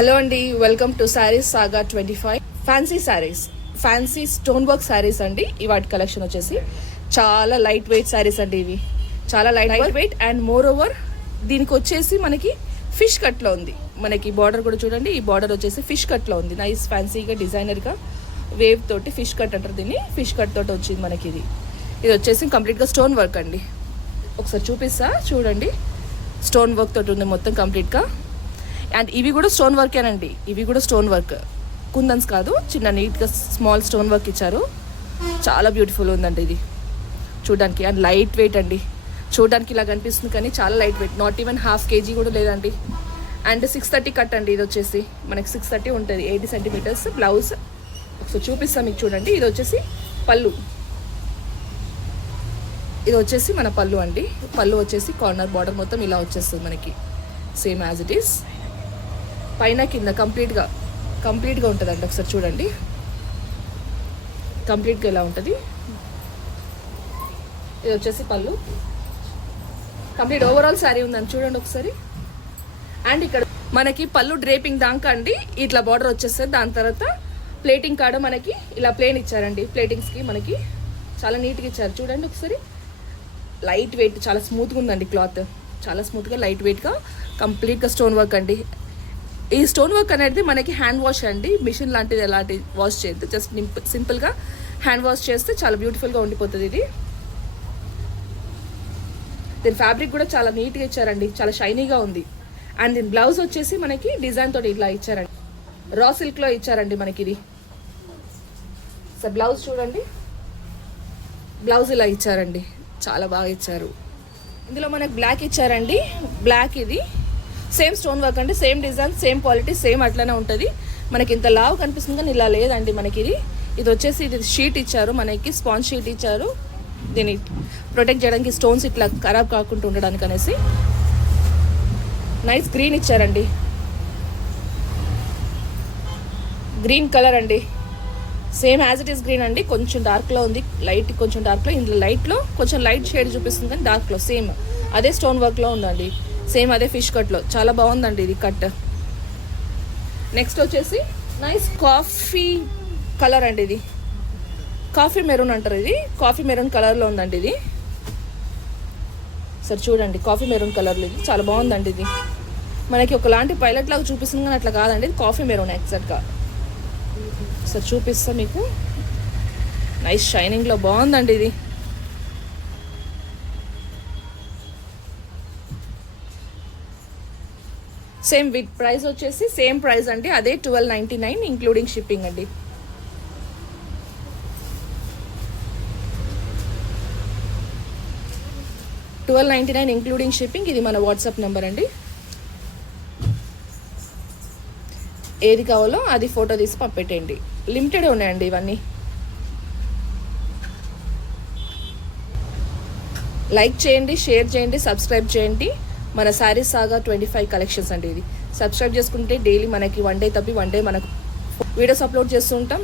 Hello అండి, welcome to saris saga 25. Fancy saris, fancy stone work saris అండి. వాటి కలెక్షన్ వచ్చేసి చాలా లైట్ వెయిట్ శారీస్ అండి. ఇవి చాలా light weight and more over దీనికి వచ్చేసి మనకి ఫిష్ కట్లో ఉంది. మనకి బార్డర్ కూడా చూడండి, ఈ బార్డర్ వచ్చేసి ఫిష్ కట్లో ఉంది. నైస్ ఫ్యాన్సీగా డిజైనర్గా వేవ్ తోటి ఫిష్ కట్ అంటారు దీన్ని. ఫిష్ కట్ తోటి వచ్చింది మనకి. ఇది వచ్చేసి కంప్లీట్గా స్టోన్ వర్క్ అండి. ఒకసారి చూపిస్తా చూడండి. స్టోన్ వర్క్ తోటి ఉంది మొత్తం కంప్లీట్గా. అండ్ ఇవి కూడా స్టోన్ వర్కేనండి. ఇవి కూడా స్టోన్ వర్క్, కుందన్స్ కాదు, చిన్న నీట్గా స్మాల్ స్టోన్ వర్క్ ఇచ్చారు. చాలా బ్యూటిఫుల్ ఉందండి ఇది చూడడానికి. అండ్ లైట్ వెయిట్ అండి. చూడడానికి ఇలా కనిపిస్తుంది కానీ చాలా light weight, not even half KG కూడా లేదండి. అండ్ 630 కట్ అండి. ఇది వచ్చేసి మనకి 630 ఉంటుంది, 80 సెంటీమీటర్స్ బ్లౌజ్. ఒకసారి చూపిస్తాం మీకు చూడండి. ఇది వచ్చేసి పళ్ళు. ఇది వచ్చేసి మన పళ్ళు అండి. పళ్ళు వచ్చేసి కార్నర్ బార్డర్ మొత్తం ఇలా వచ్చేస్తుంది మనకి, సేమ్ యాజ్ ఇట్ ఈస్. పైన కింద కంప్లీట్గా ఉంటుందండి. ఒకసారి చూడండి, కంప్లీట్గా ఇలా ఉంటుంది. ఇది వచ్చేసి పళ్ళు. కంప్లీట్ ఓవరాల్ శారీ ఉందని చూడండి ఒకసారి. అండ్ ఇక్కడ మనకి పళ్ళు డ్రేపింగ్ దాకా అండి ఇట్లా బార్డర్ వచ్చేస్తుంది. దాని తర్వాత ప్లేటింగ్ కాడ మనకి ఇలా ప్లేన్ ఇచ్చారండి. ప్లేటింగ్స్కి మనకి చాలా నీట్గా ఇచ్చారు చూడండి ఒకసారి. లైట్ వెయిట్, చాలా స్మూత్గా ఉందండి క్లాత్. చాలా స్మూత్గా లైట్ వెయిట్గా కంప్లీట్గా స్టోన్ వర్క్ అండి. ఈ స్టోన్ వర్క్ అనేది మనకి హ్యాండ్ వాష్ అండి. మిషన్ లాంటిది ఎలాంటి వాష్ చేయద్దు, జస్ట్ సింపుల్గా హ్యాండ్ వాష్ చేస్తే చాలా బ్యూటిఫుల్గా ఉండిపోతుంది ఇది. దీని ఫ్యాబ్రిక్ కూడా చాలా నీట్గా ఇచ్చారండి, చాలా షైనీగా ఉంది. అండ్ దీని బ్లౌజ్ వచ్చేసి మనకి డిజైన్ తోటి ఇలా ఇచ్చారండి. రా సిల్క్లో ఇచ్చారండి మనకి ఇది. సో బ్లౌజ్ చూడండి, బ్లౌజ్ ఇలా ఇచ్చారండి, చాలా బాగా ఇచ్చారు. ఇందులో మనకి బ్లాక్ ఇచ్చారండి. బ్లాక్ ఇది సేమ్ స్టోన్ వర్క్ అండి, same design, same quality, same అట్లనే ఉంటుంది. మనకి ఇంత లావు కనిపిస్తుంది కానీ ఇలా లేదండి మనకి. ఇది వచ్చేసి ఇది షీట్ ఇచ్చారు మనకి, స్పాంజ్ షీట్ ఇచ్చారు. దీన్ని ప్రొటెక్ట్ చేయడానికి, స్టోన్స్ ఇట్లా ఖరాబ్ కాకుండా ఉండడానికి అనేసి. నైస్ గ్రీన్ ఇచ్చారండి, గ్రీన్ కలర్ అండి. Same as it is green అండి. కొంచెం డార్క్లో ఉంది, లైట్ కొంచెం డార్క్లో. ఇందులో లైట్లో కొంచెం లైట్ షేడ్ చూపిస్తుంది కానీ డార్క్లో సేమ్ అదే స్టోన్ వర్క్లో ఉందండి. సేమ్ అదే ఫిష్ కట్లో. చాలా బాగుందండి ఇది కట్. నెక్స్ట్ వచ్చేసి నైస్ కాఫీ కలర్ అండి. ఇది కాఫీ మెరూన్ అంటారు. ఇది కాఫీ మెరూన్ కలర్లో ఉందండి ఇది. సరే చూడండి, కాఫీ మెరూన్ కలర్లో ఇది చాలా బాగుందండి. ఇది మనకి ఒకలాంటి పైలట్ లాగా చూపిస్తుంది కానీ అట్లా కాదండి, ఇది కాఫీ మెరూన్ ఎగ్జాక్ట్గా. సరే చూపిస్తా మీకు. నైస్ షైనింగ్లో బాగుందండి ఇది. సేమ్ విత్ ప్రైస్ వచ్చేసి సేమ్ ప్రైస్ అండి, అదే 1299 ఇంక్లూడింగ్ షిప్పింగ్ అండి. $1299 ఇంక్లూడింగ్ షిప్పింగ్. ఇది మన వాట్సాప్ నెంబర్ అండి. ఏది కావాలో అది ఫోటో తీసి పంపెట్టండి. లిమిటెడ్ ఉన్నాయండి ఇవన్నీ. లైక్ చేయండి, షేర్ చేయండి, సబ్స్క్రైబ్ చేయండి. మన శారీస్ సాగా 25 కలెక్షన్స్ అండి. ఇది సబ్స్క్రైబ్ చేసుకుంటే డైలీ మనకి వన్ డే తప్పి వన్ డే మనకు వీడియోస్ అప్లోడ్ చేస్తూ ఉంటాం.